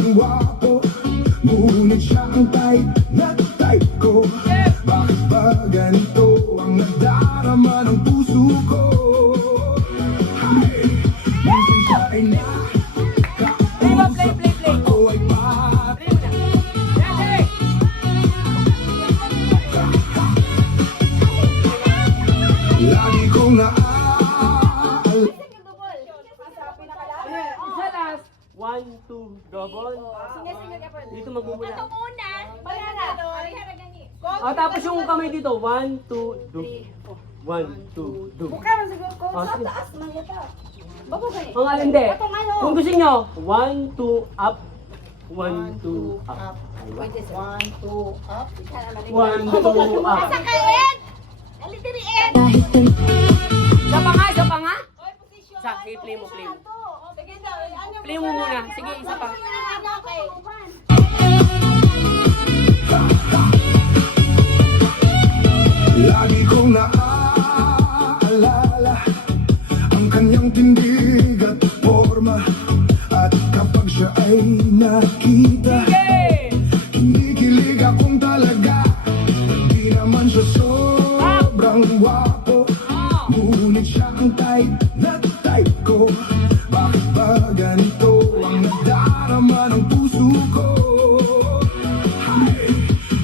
Sobrang gwapo, ngunit siya ang type na type ko. Bakit ba ganito ang nadarama ng puso ko? Ay, minsan siya ay nakausap, ako ay lagi kong naaalala. Isa last. 1, 2, double. Dito magmumula. Tapos yung kamay dito. 1, 2, do. 1, 2, do. Sige. Ang alin de. Kung gusto nyo, 1, 2, up. 1, 2, up. 1, 2, up. Isa pa nga? Sige, play mo. Play mo muna. Sige, isa pa. Lagi kong naaalala ang kanyang tindig at forma. At kapag siya ay nakita, kinikilig akong talaga. Di naman siya sobrang gwapo, ngunit siya ang type na type ko. Bakit ba ganito ang nadarama ng puso ko? Ay,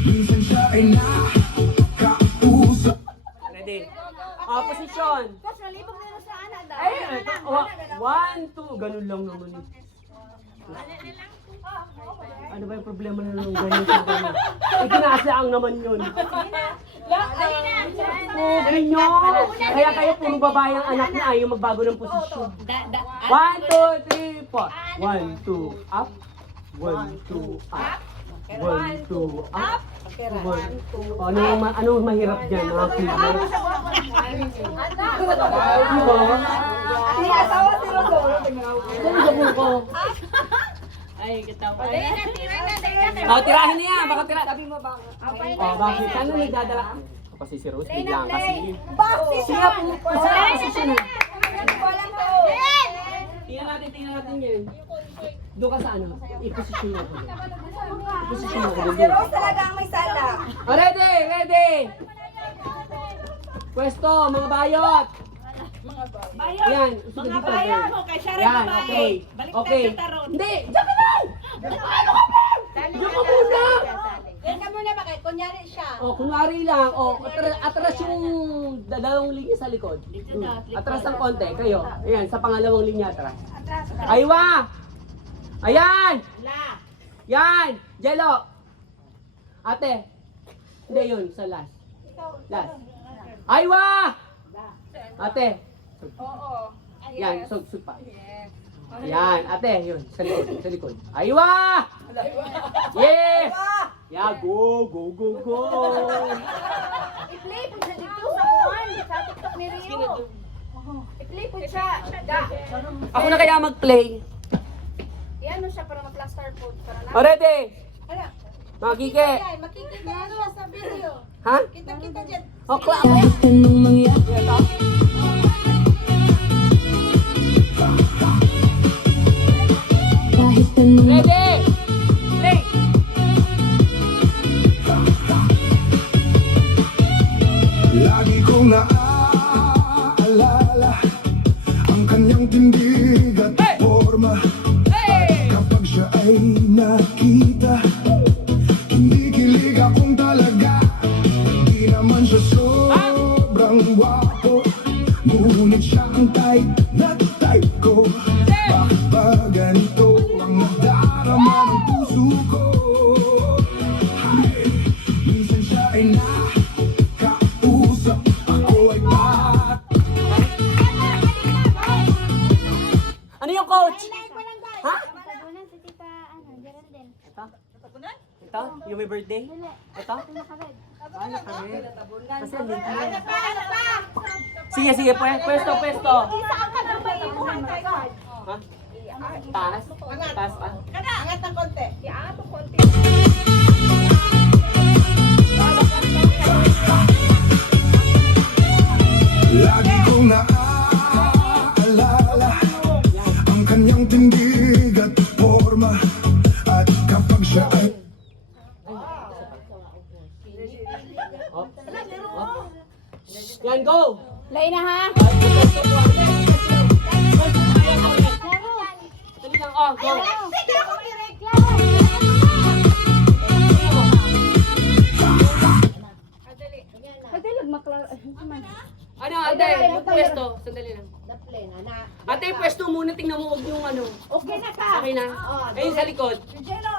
minsan siya ay nakausap. Ready? Position. Ay, 1, 2. Ganun lang naman. Ano ba yung problema na nung ganun sa ganun? Itinasaang naman yun. Ganyan. Kaya kayo puro babae ang anak niya ayaw magbago ng posisyon. 1, 2, 3, 4. 1, 2, up. 1, 2, up. 1, 2, up. 1, 2. Anong mahirap dyan? Mga figure. Diba? Ganun ko. Ay, katawa. Tirahin niya. Baka tirahin. Bakit? Sana nagdadala? Kasi si Rose biglang kasi. Siya po. Posisyon. Tingnan natin yun. Doon ka sa ano? I-position mo ako. I-position mo ako doon. Si Rose talaga ang may sala. Ready! Pwesto, mga bayot! Yan, usuga dito. Yan, okay. Okay. Hindi! Diyan ka lang! Ano ka ba? Diyan ka muna! Diyan ka muna bakit? Kunyari siya. Kunwari lang. Atras yung dalawang linya sa likod. Atras ng konti, kayo. Ayan, sa pangalawang linya atras. Aywa! Ayan! Yan! Jello! Ate! Hindi yun, sa last. Last. Aywa! Ate! Yan, sug pa. Yan, ate, yun, sa likod. Aywa! Yeah! Yeah, go! I-play po siya dito sa kuwan. Sa TikTok ni Rio. I-play po siya. Ako na kaya mag-play. Iano siya para mag-plaster po. Ready? Mga kike. Makikita niya sa video. Ha? Kita-kita dyan. O, clap. Ready? Play! Lagi kong naaalala ang kanyang tindig at forma. At kapag siya ay nakita, kinikilig akong talaga. Di naman siya sobrang gwapo, ngunit siya ang type na type ko. Bakit ba ganito ang nadarama ng puso ko? Ay, minsan siya ay nakausap, ako ay Ano yung coach? Ha? Ito? Yung may birthday? Ito? Ay, nakared. Kasi ang late na. Sige, pwesto. Ha? Taas? Taas pa? Angat ng konti. Iangat ng konti. lagi kong naaalala ang kanyang tindig at forma. And go! Lay na ha. Dali lang, oh, go! Pwede lang maklar... Ano, ate? Yung pwesto. Sandali lang. Ate, pwesto muna. Tingnan mo, huwag yung ano. Okay na ka. Okay na? Ayun sa likod. Dito.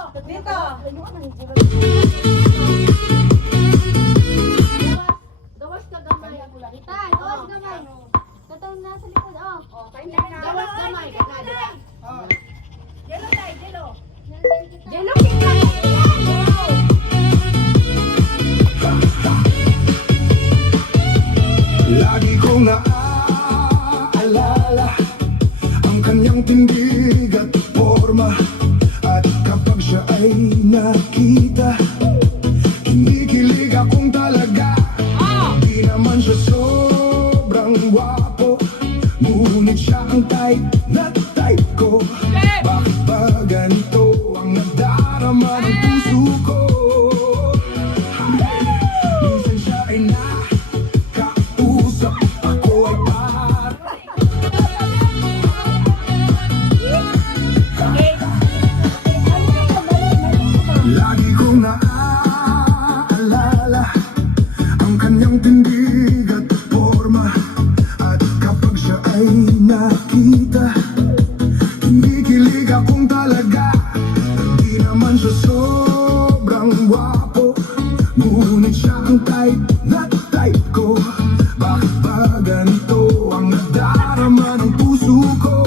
Gawas ka gamay. Tay, gawas gamay. Katong nasa likod, oh. Gawas gamay. Jelo tay, jelo. Jelo kita. Lagi kong naaalala ang kanyang tindig at forma. At kapag siya ay nakita, kinikilig akong talaga. Di naman siya sobrang gwapo, ngunit siya ang type na type ko. Bakit ba ganito ang nadarama ng puso ko? Minsan siya ay nakausap, ako ay parang lagi kong naaalala ang kanyang tindig at forma. At kapag siya ay nakita, kinikilig akong talaga. Di naman siya sobrang gwapo, ngunit siya ang type na type ko. Bakit ba ganito ang nadarama ng puso ko?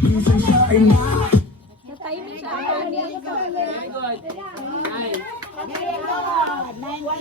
Minsan siya ay Timing siya. Very good. Nice.